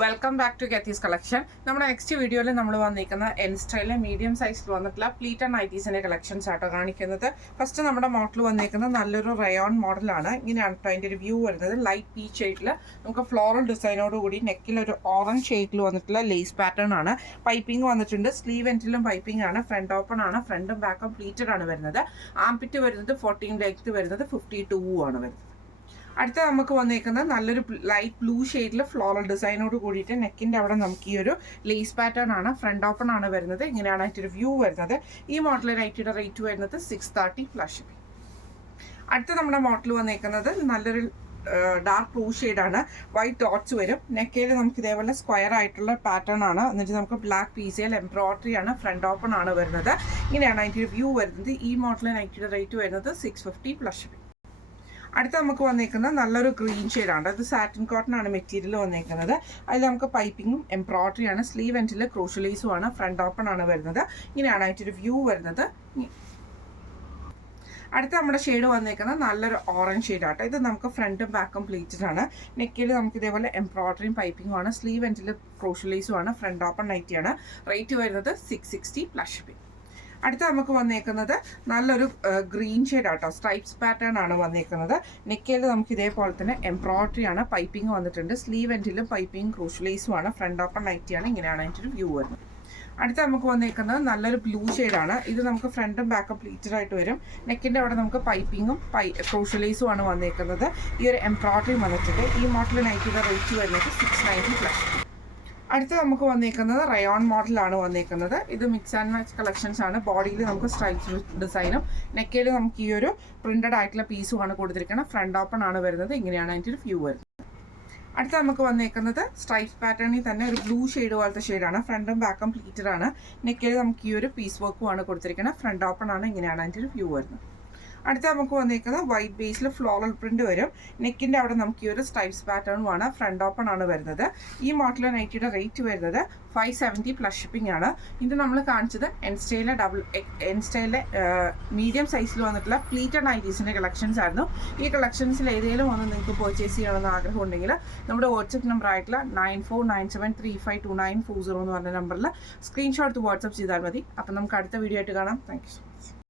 Welcome back to ഗെത്തീസ് collection. നമ്മുടെ next വീഡിയോയിൽ നമ്മൾ വന്നിരിക്കുന്ന എൻ സ്റ്റൈലിലെ മീഡിയം സൈസിൽ വന്നിട്ടുള്ള പ്ലീറ്റ് ആൻഡ് നൈറ്റീസിൻ്റെ കളക്ഷൻസ് ആട്ടോ കാണിക്കുന്നത്. ഫസ്റ്റ് നമ്മുടെ മോഡൽ വന്നിരിക്കുന്നത് നല്ലൊരു റയോൺ മോഡലാണ്. ഇങ്ങനെയാണ് കേട്ടോ അതിൻ്റെ ഒരു വ്യൂ വരുന്നത്. ലൈറ്റ് പീച്ച് ഷെയ്ഡിൽ നമുക്ക് ഫ്ലോറൽ ഡിസൈനോട് കൂടി നെക്കിൽ ഒരു ഓറഞ്ച് ഷെയ്ഡിൽ വന്നിട്ടുള്ള ലേസ് പാറ്റേൺ ആണ്. പൈപ്പിംഗ് വന്നിട്ടുണ്ട്. സ്ലീവ് എൻഡിലും പൈപ്പിംഗ് ആണ്. ഫ്രണ്ട് ഓപ്പൺ ആണ്. ഫ്രണ്ടും ബാക്കും പ്ലീറ്റഡ് ആണ് വരുന്നത്. ആംപിറ്റ് വരുന്നത് 14 ലെങ്ത് വരുന്നത് 52 ആണ് വരുന്നത്. അടുത്ത നമുക്ക് വന്നേക്കുന്നത് നല്ലൊരു ലൈറ്റ് ബ്ലൂ ഷെയ്ഡിൽ ഫ്ലോറൽ ഡിസൈനോട് കൂടിയിട്ട് നെക്കിൻ്റെ അവിടെ നമുക്ക് ഈ ഒരു ലേസ് പാറ്റേൺ ആണ്. ഫ്രണ്ട് ഓപ്പൺ ആണ് വരുന്നത്. ഇങ്ങനെയാണ് അതിൻ്റെ ഒരു വ്യൂ വരുന്നത്. ഈ മോഡൽ നൈറ്റിയുടെ റേറ്റ് വരുന്നത് 630 പ്ലസ് ഷിപ്പിംഗ്. അടുത്ത നമ്മുടെ മോഡൽ വന്നേക്കുന്നത് നല്ലൊരു ഡാർക്ക് ബ്ലൂ ഷെയ്ഡാണ്. വൈറ്റ് ഡോട്ട്സ് വരും. നെക്കയിൽ നമുക്ക് ഇതേപോലെ സ്ക്വയർ ആയിട്ടുള്ള പാറ്റേൺ ആണ്. എന്നിട്ട് നമുക്ക് ബ്ലാക്ക് പീസിൽ എംബ്രോയിഡറി ആണ്. ഫ്രണ്ട് ഓപ്പൺ ആണ് വരുന്നത്. ഇങ്ങനെയാണ് അതിൻ്റെ ഒരു വ്യൂ വരുന്നത്. ഈ മോഡൽ നൈറ്റിയുടെ റേറ്റ് വരുന്നത് 650 പ്ലസ് ഷിപ്പിംഗ്. അടുത്ത നമുക്ക് വന്നേക്കുന്നത് നല്ലൊരു ഗ്രീൻ ഷെയ്ഡാണ്. അത് സാറ്റിൻ കോട്ടൺ ആണ് മെറ്റീരിയൽ വന്നേക്കുന്നത്. അതിൽ നമുക്ക് പൈപ്പിങ്ങും എംബ്രോയിഡറി ആണ്. സ്ലീവ് എൻഡിൽ ക്രോഷ്യലൈസും ആണ്. ഫ്രണ്ട് ഓപ്പൺ ആണ് വരുന്നത്. ഇങ്ങനെയാണ് അതിൻ്റെ വ്യൂ വരുന്നത്. അടുത്ത നമ്മുടെ ഷെയ്ഡ് വന്നേക്കുന്നത് നല്ലൊരു ഓറഞ്ച് ഷെയ്ഡാട്ടോ. ഇത് നമുക്ക് ഫ്രണ്ടും ബാക്കും പ്ലീറ്റഡ് ആണ്. നെക്കിൽ നമുക്ക് ഇതേപോലെ എംബ്രോയിഡറിയും പൈപ്പിങ്ങും ആണ്. സ്ലീവ് എൻഡിൽ ക്രോഷ്യലൈസും ആണ്. Front open നൈറ്റിയാണ്. റേറ്റ് വരുന്നത് 660 പ്ലസ് ഷിപ്പിംഗ്. അടുത്ത നമുക്ക് വന്നേക്കുന്നത് നല്ലൊരു ഗ്രീൻ ഷെയ്ഡ് ആട്ടോ. സ്ട്രൈപ്സ് പാറ്റേൺ ആണ് വന്നേക്കുന്നത്. നെക്കയിൽ നമുക്ക് ഇതേപോലെ തന്നെ എംബ്രോയിഡറി ആണ്. പൈപ്പിംഗ് വന്നിട്ടുണ്ട്. സ്ലീവ് എൻഡിലും പൈപ്പിംഗ് ക്രൂഷ്യലൈസും ആണ്. ഫ്രണ്ട് ഓപ്പൺ നൈറ്റിയാണ്. ഇങ്ങനെയാണ് അതിൻ്റെ ഒരു വ്യൂ വരുന്നത്. അടുത്ത നമുക്ക് വന്നേക്കുന്നത് നല്ലൊരു ബ്ലൂ ഷെയ്ഡാണ്. ഇത് നമുക്ക് ഫ്രണ്ടും ബാക്കും പ്ലീറ്റഡ് ആയിട്ട് വരും. നെക്കിൻ്റെ അവിടെ നമുക്ക് പൈപ്പിങ്ങും ക്രൂഷ്യലൈസും ആണ് വന്നേക്കുന്നത്. ഈ ഒരു എംബ്രോയിഡറിയും വന്നിട്ടുണ്ട്. ഈ മോഡൽ നൈറ്റിയുടെ റേറ്റ് വരുന്നത് 690 പ്ലസ്. അടുത്ത് നമുക്ക് വന്നേക്കുന്നത് റയോൺ മോഡലാണ് വന്നേക്കുന്നത്. ഇത് മിക്സ് ആൻഡ് മാച്ച് കളക്ഷൻസ് ആണ്. ബോഡിയിൽ നമുക്ക് സ്ട്രൈപ്സ് ഡിസൈനും നെക്കയിൽ നമുക്ക് ഈ ഒരു പ്രിന്റഡ് ആയിട്ടുള്ള പീസുമാണ് കൊടുത്തിരിക്കുന്നത്. ഫ്രണ്ട് ഓപ്പൺ ആണ് വരുന്നത്. ഇങ്ങനെയാണ് അതിൻ്റെ ഒരു വ്യൂ വരുന്നത്. അടുത്ത നമുക്ക് വന്നേക്കുന്നത് സ്ട്രൈപ്പ് പാറ്റേണിൽ തന്നെ ഒരു ബ്ലൂ ഷെയ്ഡ് പോലത്തെ ഷെയ്ഡാണ്. ഫ്രണ്ടും ബാക്കും പ്ലീറ്റഡ് ആണ്. നെക്കയിൽ നമുക്ക് ഈ ഒരു പീസ് വർക്കും ആണ് കൊടുത്തിരിക്കുന്നത്. ഫ്രണ്ട് ഓപ്പൺ ആണ്. ഇങ്ങനെയാണ് അതിൻ്റെ ഒരു വ്യൂ വരുന്നത്. അടുത്ത നമുക്ക് വന്നിരിക്കുന്നത് വൈറ്റ് ബേസിൽ ഫ്ലോറൽ പ്രിന്റ് വരും. നെക്കിൻ്റെ അവിടെ നമുക്ക് ഈ ഒരു സ്ട്രൈപ്സ് പാറ്റേണും ആണ്. ഫ്രണ്ട് ഓപ്പൺ ആണ് വരുന്നത്. ഈ മോഡൽ നൈറ്റിയുടെ റേറ്റ് വരുന്നത് 570 പ്ലസ് ഷിപ്പിംഗ് ആണ്. ഇത് നമ്മൾ കാണിച്ചത് എൻ സ്റ്റൈലിലെ മീഡിയം സൈസിൽ വന്നിട്ടുള്ള പ്ലീറ്റഡ് നൈറ്റീസിൻ്റെ കളക്ഷൻസ് ആയിരുന്നു. ഈ കളക്ഷൻസിൽ ഏതെങ്കിലും ഒന്ന് നിങ്ങൾക്ക് പർച്ചേസ് ചെയ്യണമെന്ന് ആഗ്രഹം ഉണ്ടെങ്കിൽ നമ്മുടെ വാട്സപ്പ് നമ്പർ ആയിട്ടുള്ള 9497352940 എന്ന് പറഞ്ഞ നമ്പറിൽ സ്ക്രീൻഷോട്ട് വാട്സപ്പ് ചെയ്താൽ മതി. അപ്പം നമുക്ക് അടുത്ത വീഡിയോ ആയിട്ട് കാണാം. Thank you so much.